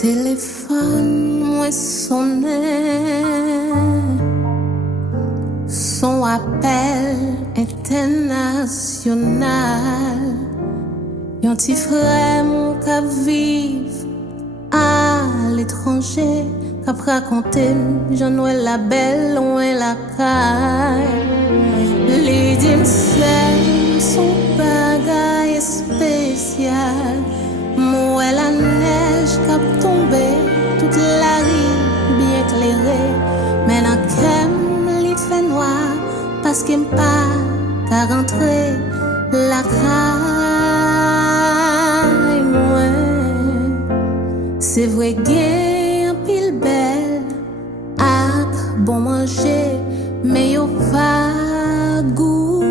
Téléphone, moi sonné, son appel international. Yon ti frère mon qui vive à l'étranger, qui raconté Jean-Noël la belle, loin la caille. Les dîmes son bagage spécial. Moi la neige qui a tombé, toute la rue bien éclairée. Mais dans crème, il fait noir parce qu'il n'est pas qu'à rentrer la caille. Moi, c'est vrai qu'il pile belle, ak bon manger, mais yo pas goût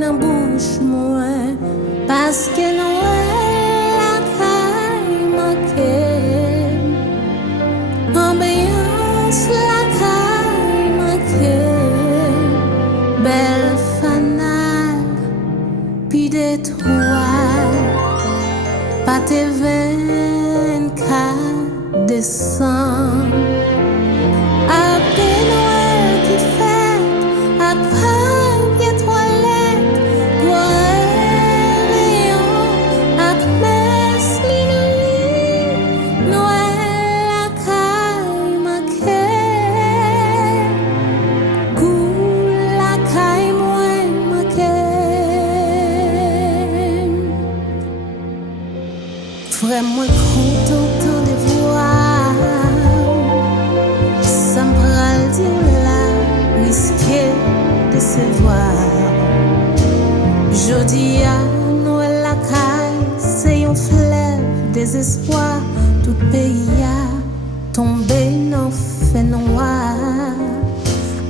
dans bouche moi parce que non. Belle fanale, puis d'étoiles, pas tes 24 décembre. Après Noël qui fête, après pied toilette, réveillon, avec messe minuit, Noël la caille maquée. Vraiment content de voir, ça me pral dire là, risqué de se voir. Jodi à Noël la caille, c'est un fleuve désespoir. Tout pays a tombé dans fait noir.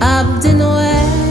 Abde Noël.